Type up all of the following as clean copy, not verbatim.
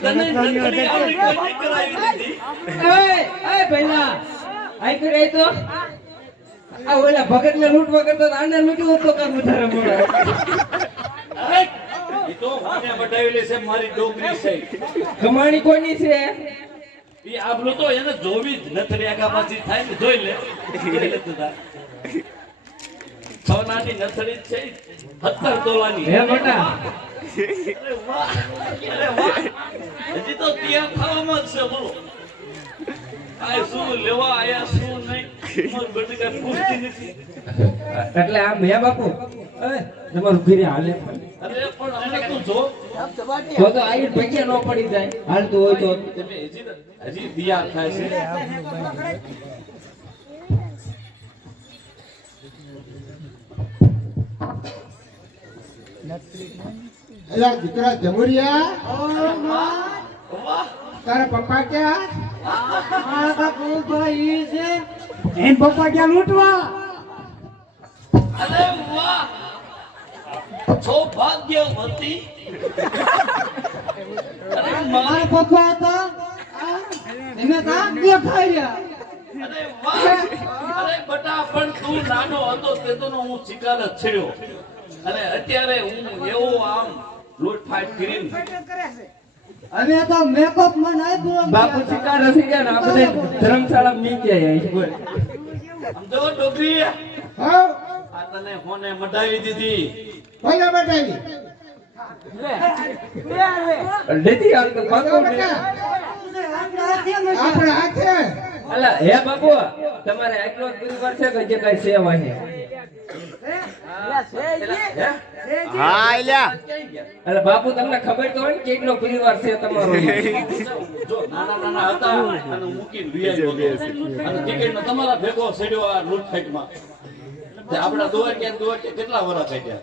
તને નથડી આવડી કોઈ કરાવી દીધી એ પહેલા આઈ કરે તો આ ઓલા ભગતને લૂંટવા કરતો આને લૂંટ્યું તો કામ વધારે મોડા એ તો મને બતાવેલી છે મારી ડોગરી છે કમાણી કોની છે એ આબલો તો એને જોવી જ નથડી આગા પાછી થાય ને જોઈ લે સોનાની નથડી છે 17 તોલાની હે મોટા અરે વાહ હજી તો ત્યાં ખાવામાં જ છે બોલો આ શું લેવા આયા શું નહીં મારું બેટી કઈ પૂછતી નથી એટલે આમ હે બાપુ એ તમારું ઘરે હાલે અરે પણ હમણાં તું જો તો આઈ પૈસા ન પડી જાય હાલતું હોય તો તમે હજી દિયા થાય છે એલા દીકરા જમુરિયા વાહ તારા પપ્પા ક્યાં મારા ભાઈ છે એન પપ્પા ક્યાં લૂંટવા અરે વાહ સૌભાગ્યવતી અરે મારા પપ્પા હતા એને કામ દેખાડ્યા અરે વાહ અરે બટા પણ તું નાનો હતો તે તો હું શિકાર જ છેડ્યો અને અત્યારે હું એવો આમ લૂંટફાટ કરીને અમે તો મેકઅપ માં આપ્યો બાપુ શિકાર રસી ગયા ને આપણે ધર્મશાળા મી ગયા છે બોલ આમ જો ડોગરી હા આ તને ફોને મઢાવી દીધી કોને બતાવી લેતી હાલ તો પાકો આપણે હાથે અલા હે બાપુ તમારે આટલો પરિવાર છે કે જે કઈ સેવા છે હા એલા અલા બાપુ તમને ખબર તો હોય ને કેટલો પરિવાર છે તમારો જો નાના નાના હતા અને મૂકીને લઈ આવ્યો અને ટિકિટનો તમારા ભેગો સડ્યો આ લૂંટફાટમાં તે આપણા દોર કેટલા વરા કાઢ્યા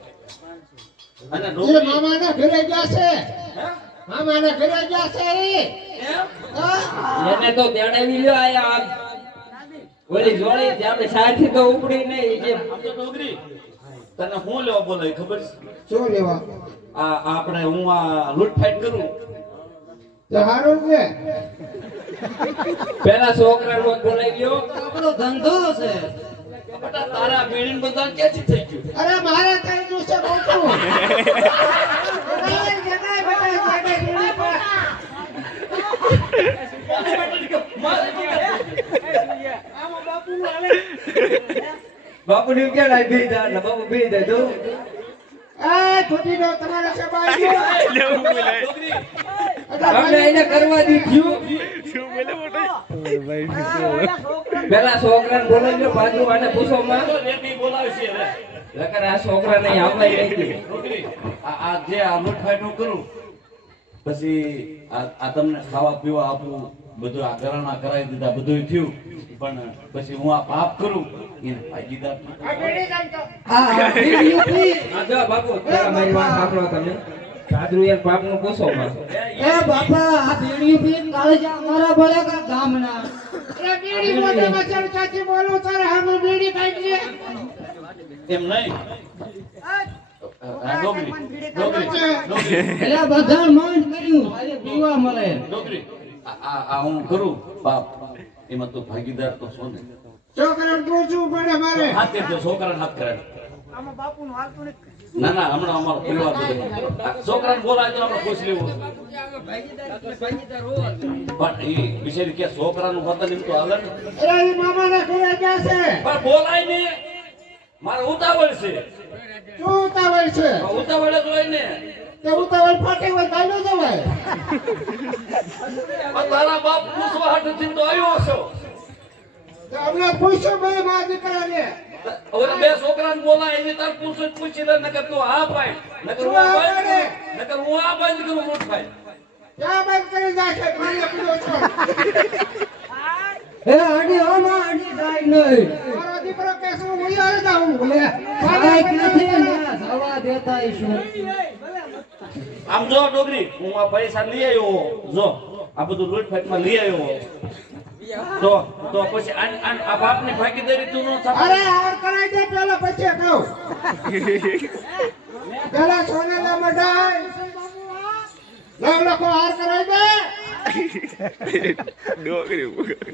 અને એ ડોગરી મામાના ઘરે ગયા છે હે? મામાના ઘરે ગયા છે એ એમ? એને તો તેડાવી લ્યો આયા ઓલી જોડે જે આપણે સાથી તો ઉપડી નહીં જે આમ તો ડોગરી તને હું લેવા બોલાય ખબર છે શું લેવા આ આપણે હું આ લૂંટફાટ કરું તો હારું છે પેલા છોકરાનો બોલાવી લ્યો આપણો ધંધો છે બટા તારા બીડીન બધા ક્યાંથી થઈ ગયું અરે મારે થઈ ગયું છે મોટું બાપુ ને ક્યાં લાઈ બે દા ને બાપુ બે દે જો એ છોટી નો તમારે છે બાઈ ડોગરી આપણે એને કરવા દીધું પેલા છોકરાને બોલાવી લ્યો બાજુ આને પૂછો માં તો રેતી બોલાવે છે હવે લકર આ છોકરા નહીં આવવા નહીં ડોગરી આ જે આ લૂંટફાટ હું કરું પછી આ તમને ખાવા પીવા આપું બધું આ ઘરાણા કરાવી દીધા બધું થયું પણ પછી હું આ પાપ કરું એને ભાગીદાર આ જો બાપુ તારા મારી વાત સાંભળો તમે સાદરુ યાર પાપ નું પૂછો માં એ બાપા આ બીડી પી કાળજા મારા ભળેગા ગામના એ બીડી મોઢામાં ચડકાથી બોલું તારે હામે બીડી કાઢજે એમ નહીં ડોગરી એટલે બધા માંડ કર્યું આજે પીવા મળે ડોગરી આ હું કરું પાપ એમાં તો ભાગીદાર તો છો ને છોકરાને પૂછવું પડે મારે હાથ કરજો છોકરાને હાથ કરે ના ના હમણાં અમારો પરિવાર બધો છોકરાને બોલાય તો આપણે પૂછ લેવું પણ એ બિચારી કે છોકરાનું વતન એમ તો હાલે ને અરે એ મામાના ઘરે ગયા છે પણ બોલાય ને મારે ઉતાવળ છે શું ઉતાવળ છે ઉતાવળ જ હોય ને તે ઉતાવળ ફાટે હોય ચાલ્યો જવાય પણ તારા બાપ પૂછવા હાટુથી તો આવ્યો છો તો અમને પૂછ્યું ભાઈ મા દીકરાને હવે બે છોકરાને બોલાય એને તાર પૂછી લે નકર તું આ પાય નકર હું આ પાય નકર હું આ પાય નકર હું મોટ પાય ક્યાં બંધ કરી નાખે પાણી પીવો છો એ આડી ઓમાં આડી જાય નહીં મારો દીકરો કે શું હું યાર જાઉં બોલે કાઈ નથી ને જવા દેતા ઈશું આમ જો ડોગરી હું આ પૈસા લઈ આવ્યો જો આ બધું લૂંટફાટમાં લઈ આવ્યો તો પછી આ બાપની ભાગીદારી તું ન થાય અરે હાર કરાઈ દે પેલા પછી કહું પેલા સોનાના મઢાઈ લાવ લખો હાર કરાવી દે.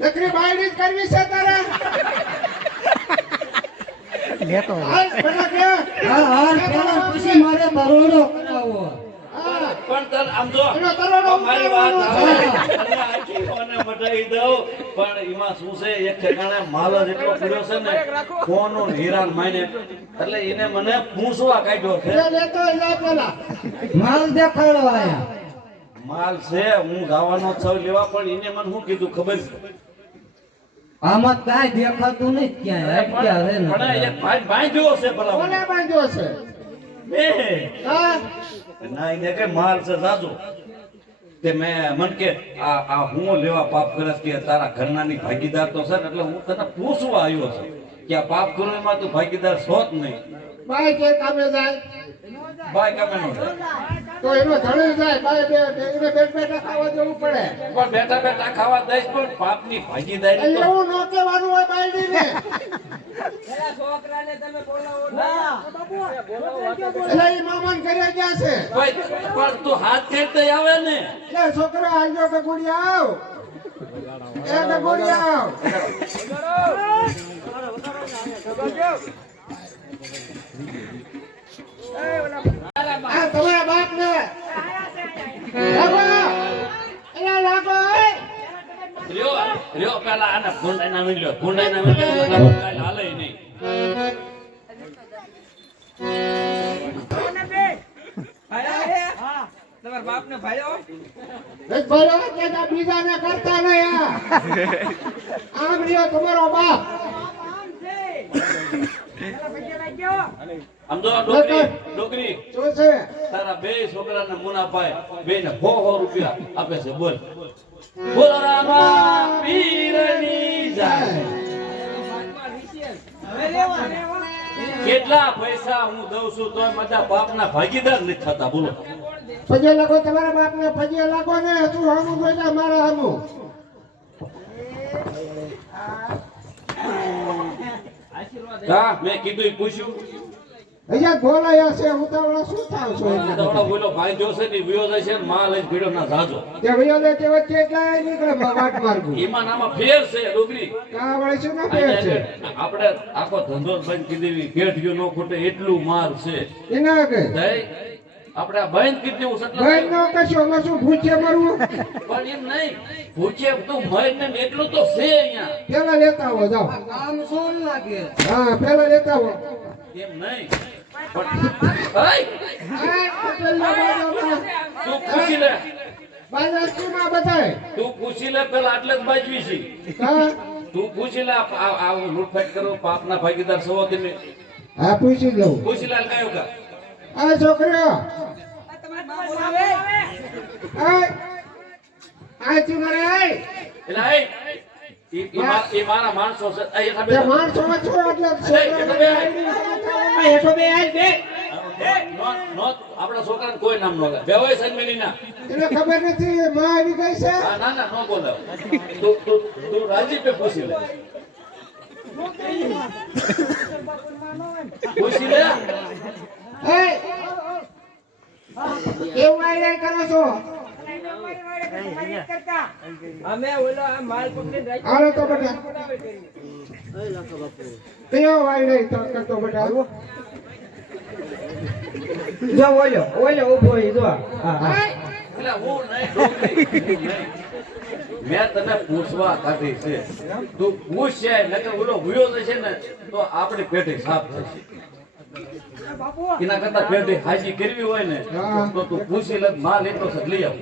નકરી બાયડી જ કરવી છે તારે. હાલ, પેલા કે. હાર પેલા પછી મારે બરોડો કરાવવો. હા. પણ તને આમ જો એનો તરોડો મારી વાત ઉતારવાનો છે. સાંભળ. અને આખી કોને મટાઈ દઉં પણ એમાં શું છે એક ઠેકાણે માલ જ એટલો પડ્યો છે ને કોનો હીરાન માઈને એટલે એને મને પૂછવા કાઢ્યો છે એ લેતો જા પેલા. માલ દેખાડવા આયા. માલ છે હું જવાનો છું લેવા પણ એને મને શું કીધું ખબર છે આમાં કાંઈ દેખાતું નહીં ક્યાંય અટક્યા રે ને પણ એક ભાઈ બાંધ્યો છે ભલા કોને બાંધ્યો છે? બે હા. ના એને કે માલ છે જાજો તે મેં મન કે આ હું લેવા પાપ કરે છે કે તારા ઘરનાની ભાગીદાર તો છે ને એટલે હું તને પૂછવા આવ્યો છું કે આ પાપ કરું એમાં તું ભાગીદાર છો જ નહીં બાય કે કામે જાય ભાઈ ગમે નો જાય. તો એનો ધણી જાય. બાય એને બેઠ બેઠા ખાવા જવું પડે. પણ બેઠા બેઠા ખાવા દઈશ પણ પાપની ભાગીદારી એટલે તો એવું ન કહેવાનું હોય બાયડીને. એટલે ઈ મામાન ઘરે ગયા છે. ભાઈ પણ તું હાથ ખેંચતો આવે ને એટલે છોકરા આવજો કે ગુડિયા આવ. એ કે ગુડિયા આવ. આ તમારા બાપ ને લાગો. એટલે લાગો. રહ્યો પેલા આને ભૂંડાઈ ના મિલ્યો કાલ હાલે નહીં તમારા બાપ ને ભાઈઓ એક ભરો કે બીજાને કરતા નહીં. આમ રહ્યો તમારો બાપ. આમ જો ડોકરી શું છે? તારા બે છોકરાને મુનાફાય બે ને 100 રૂપિયા આપે છે બોલ બોલો રામા પીરની જાય કેટલા પૈસા હું દઉં છું તોય મારા બાપના ભાગીદાર નથી થતા બોલો પગે લાગો તમારા બાપ ને. પગે લાગો ને. તું હમું જોઈતા મારા હમું. હા મેં કીધું ઈ પૂછ્યું અહીંયા બોલાયા છે. ઉતાવળા શું થાવ છો એટલે? તમારો બોલો ભાઈ જોશે ને વિયો જાય છે ને માં લઈને ભીડો ના જાજો તે ભૈયા લે તે વચ્ચે એટલા નીકળે વાટ માર્ગું. એમાં નામાં ફેર છે ડોકરી કા વળે શું ના ફેર છે? આપણે આખો ધંધો જ બંધ કરી દેવી પેટ ગયો ન ખૂટે એટલું માર છે એના કે જય આપણે આ બંધ કરી દેવું છે એટલે ભાઈ નો કશો અમે શું ભૂખે મરવું? પણ એમ નહીં ભૂખે તું મર ને એટલું તો છે અહીંયા પેલા લેતા આવો જાઓ. કામ શું લાગે હા પેલા લેતા આવો. એમ નહીં પણ ભાઈ આ પટેલના બાજુમાં. તું પૂછી લે બાજરામાં બધાય. તું પૂછી લે પેલા આટલે જ બાજવી છે હા તું પૂછી લે આ લૂંટફાટ કરો પાપના ભાગીદાર સવો તમે હા પૂછી લઉં. પૂછી લે કયો કા આ છોકરીઓ આ ચુનરે આય. એટલે એ મારા માણસો છે એ તે ખબર માણસો છો એટલે હેઠો બે આય બે આપણા છોકરાને કોઈ નામ ન લે બેવાય સાહેબ મેલીના એને ખબર નથી માં આવી ગઈ છે. ના ના નો બોલાવ તું રાજી પે પૂછી લે પૂછી લે એ કેવું આઈ કરો છો? અમે ઓલો આ માલ પકડીને રાખ્યો હાલો તો બેટા કયો વાઈ નહીં તો કરતો બેટા. જો ઓલો ઊભો ઈ જો એટલે હું નહીં ડોકરી, હું નહીં. મેં તને પૂછવા કાઢી છે તું પૂછશે નકર ઓલો ભૂયો જશે ને તો આપણી પેટી સાફ થશે એના કરતા પેટી હાજી કરવી હોય ને તો તું પૂછી લે માલ એટલો છે લઈ આવ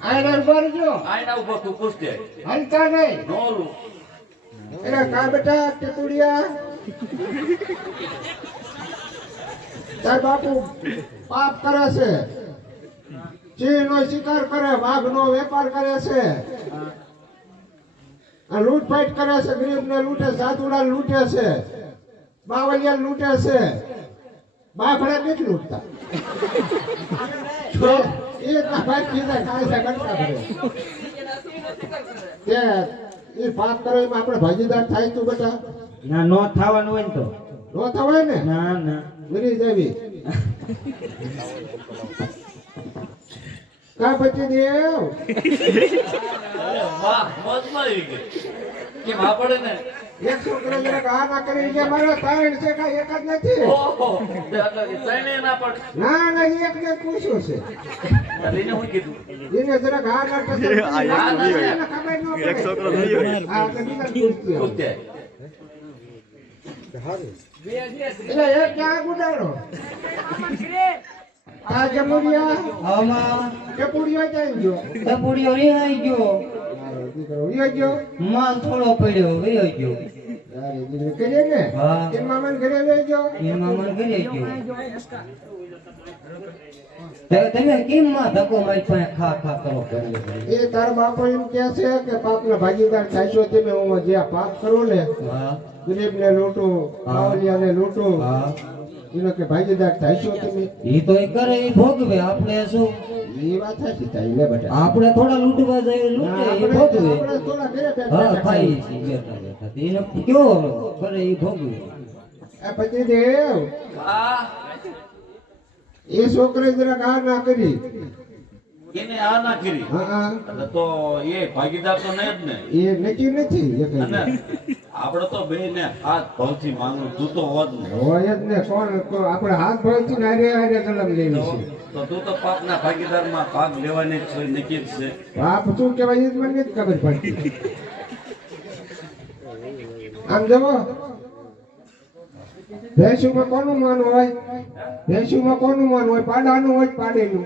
આયના ઉપર જો આયના ઉપર તું પૂછજે હલતા નહીં. નો ઓલું એના કા બેટા ટીપુડિયા તાર બાપુ પાપ કરે છે. સિંહનો શિકાર કરે, વાઘનો વેપાર કરે છે, આ લૂંટફાટ કરે છે, ગરીબને લૂંટે, સાધુડા લૂંટે છે, બાવલિયા લૂંટે છે, બાફડા નથી લૂંટતા. એ ભાઈ કીધા ખાય છે કરતા કરે તે એ પાપ કરે એમાં આપણે ભાગીદાર થાય તું બેટા ના નો થવાનું હોય ને તો નો થવાય ને ના ના મરી જાવી. કા પછી દેવ વાહ મોજમાં આવી ગઈ કેમ આ પડે ને એક છોકરો જરાક આ ના કરી કે મારા ત્રણ છે કાંઈ એક જ નથી ઓહો એટલે ત્રણે ના પડે ના ના એક ને પૂછ્યું છે લઈને હું કીધું એને જરાક આ ના કરતો એને ખબર ન પડે એક છોકરો જોયો આ તો બીજા પૂછ્યું કુત્તે એટલે એક ક્યાં ગુડાડો આ જમુરિયા આમાં કે પુડિયો જાય ગયો એ પૂડીઓ રિહાઈ ગયો મારો દીકરો વિયો ગયો માલ થોડો પડ્યો વયો ગયો તારે દીકરો કરે ને હા. કે મામાને ઘરે લઈ ગયો એમાં મને ઘરે ગયો તમે કેમ માં ધક્કો મારી પાસે ખા ખા કરો એ તારા બાપો એમ કહે છે કે પાપના ભાગીદાર થાશો તમે હું જે આ પાપ કરું ને હા ગરીબને લૂંટું બાવલિયાને લૂંટું હા એનો કે ભાગીદાર થાશો તમે ઈ તો એ કરે ઈ ભોગવે આપણે શું એ વાત સાચી થાય લે બેટા આપણે થોડા લૂંટવા જઈએ લૂંટે ઈ આપણે ભોગવે થોડા ઘરે બેઠા હા બેઠા ખાઈ ખાઈએ. છે બેઠા બેઠા એને કયો કરે ઈ ભોગવે આ પછી દેવ આ એ છોકરે જરાક આ ના કરી એને આ ના કરી હા એટલે તો એ ભાગીદાર તો નહીં જ ને એ નક્કી નથી એ કઈ. અને આપણે તો બે ને હાથ ભાવથી માંગવું તું તો હોત ને હોય જ ને આપણે હાથ ભાવથી ને હારે હારે કલમ લેવી છે તો તું તો પાપના ભાગીદારમાં ભાગ લેવાની જ છે નક્કી જ છે બાપ શું કહેવાય એ જ મને નથી ખબર પડતી આમ જવો ભેંસુમાં કોનું માન હોય ભેંસુમાં કોનું માન હોય પાડાનું હોય કે પાડેનું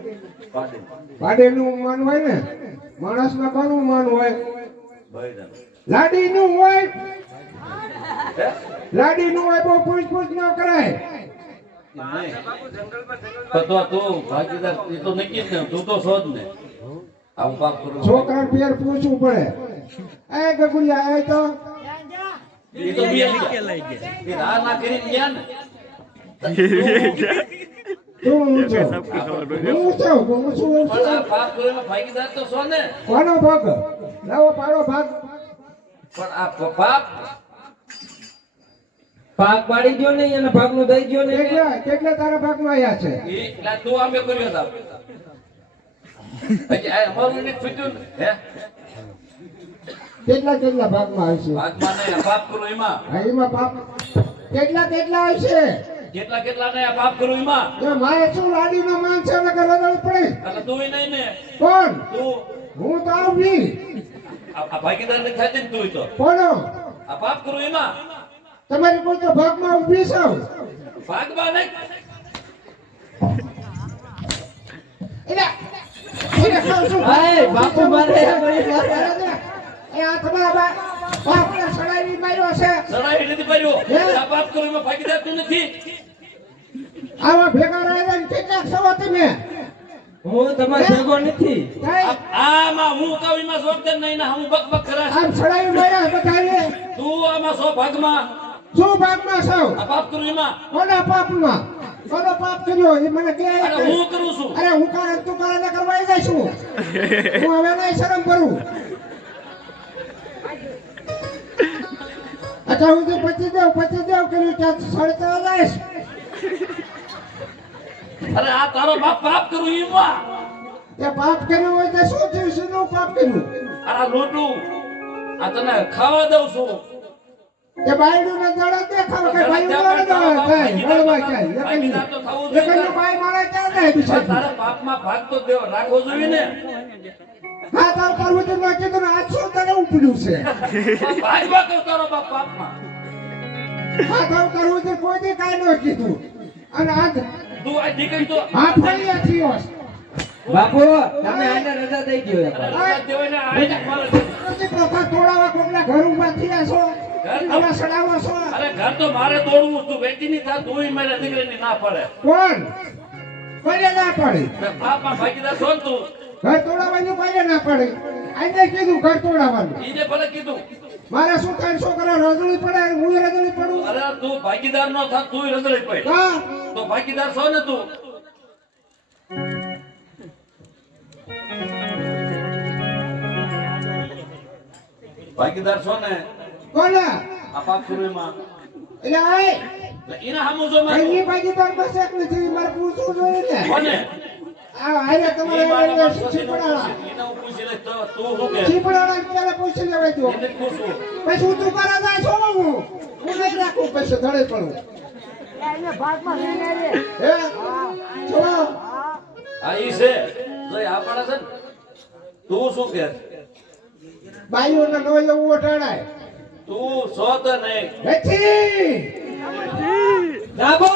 પાડે પાડેનું માન હોય ને માણસમાં કોનું માન હોય ભાઈદાર લાડીનું હોય હે લાડીનું હોય બહુ પૂછ ન કરાય નહીં પણ તો તું ભાગીદાર એ તો નક્કી જ ને તું તો છો જ ને આવું પાપ કરવું છોકરા ફેર પૂછવું પડે એ ગગુડિયા એ તો એ તો બે ગયા એ રાહ ના કરીને ગયા ને તું હું છું सबकी खबर હું છું હું છું પણ આ પાપ કરવામાં ભાગીદાર તો છો ને કોનો ભાગ લાવો પાડો ભાગ પણ આ પાપ પાક પાડી ગયો ને એને ભાગનું દઈ ગયો ને કેટલા તારા ભાગમાં આવ્યા છે એ એટલે તું આમે કર્યો હતા હજી આ અમારું ને ફીટ્યું ને હે કેટલા ભાગમાં આવશે ભાગમાં નહીં પાપ કરું એમાં હા, એમાં પાપ કેટલા આવશે કેટલા કેટલા ને પાપ કરું એમાં એ મારે શું લાડીનો માન છે ને રદડી પડે એટલે તું નહીં ને કોણ તું હું તો આવી આ ભાગીદાર ને થાય છે ને તું તો કોનો આ પાપ કરું એમાં તમારી કોઈ તો ભાગમાં ઊભી છો ભાગમાં નહીં એને કહું છું હાય બાપુ મારે એ આ તમારા બાપને સડાવી માર્યો છે સડાઈ નથી પાડ્યો હે? આ પાપ કરું એમાં ભાગીદાર તું નથી આવા ભેગા રહ્યા ને કેટલાક છો તમે હું તમારે ભેગો નથી કઈ? આમાં હું કહું એમાં જોરદાર નહીં ને હું બકબક કરાશ આમ સડાવી માર્યા બધાને તું આમાં સો ભાગમાં શું ભાગમાં છો આ પાપ કરું એમાં કોના પાપમાં કોનો પાપ કર્યો એ મને કહે અરે હું કરું છું અરે હું કારણ તું કારણ ને કરવા આવી છું હું હવે નહીં શરમ કરું અચ્છા હું તો પચી દેવ કર્યું ત્યાં સડતા જઈશ અરે આ તારો બાપ પાપ કરું એમાં તે પાપ કર્યું હોય તો શું થયું શું પાપ કર્યું આ લોટું આ તને ખાવા દઉં છું તે બાયડું ને દડો દેખાવ કે ભાઈ ઉડાડો દો કઈ બળવા કઈ ભાગીદાર તો થવું એ જોઈએ કઈ બાઈ મારે ક્યાં જાય બિચારી તારા પાપમાં ભાગ તો દેવો રાખવો જોઈએ ને હા તાર પાર્વતી નો કીધું ને આજ શું તને ઉપડ્યું છે ભાગવા કહું તારો બાપ પાપમાં હા તાર પાર્વતી કોઈ દી કાંઈ ન કીધું અને આજ તું આ દીકરી તો હા ફળિયા થયો છે. બાપુ તમે આને રજા દઈ ગયો એકવાર આ દેવાને આઈને મારે દે. નથી પ્રથા તોડાવા કોકના ઘર ઉભા થયા છો હવે સડાવો છો અરે ઘર તો મારે તોડવું તું બેટી ની થા તું મારા દીકરીની ના પડે કોણ કોઈને ના પડે પાપમાં ભાગીદાર છો ને તું ઘર તોડાવવાનું કોઈને ના પડે આને કીધું ઘર તોડાવવાનું ઈને ભલે કીધું મારે શું થાય છોકરા રજળી પડે હું રજળી પડું અરે તું ભાગીદાર નો થા તું રજળી પડ હા તો ભાગીદાર છો ને તું ભાગીદાર છો ને કોના આ પાપ સુરીમાં એટલે આય એના સામું જો મારું અહીં બાજી પર બસ એક નથી મારે પૂછવું જોઈએ ને કોને આ હારે તમારે ઈ મારા એને પછી ચીપડાળા એને હું પૂછી લઈશ તો તું શું કહે? ચીપડાળા પેલા પૂછી લેવાય દો એને જ પૂછું. પછી ઉતરું કરા જાય છો હું નથી રાખું પછી ધડે પડું હે ચલો આ ઈ છે જોઈ આ પાડે છે ને તું શું કહે? બાયુને નો એવું ઓટાડાય તું છો તો નહીં નથી દાબો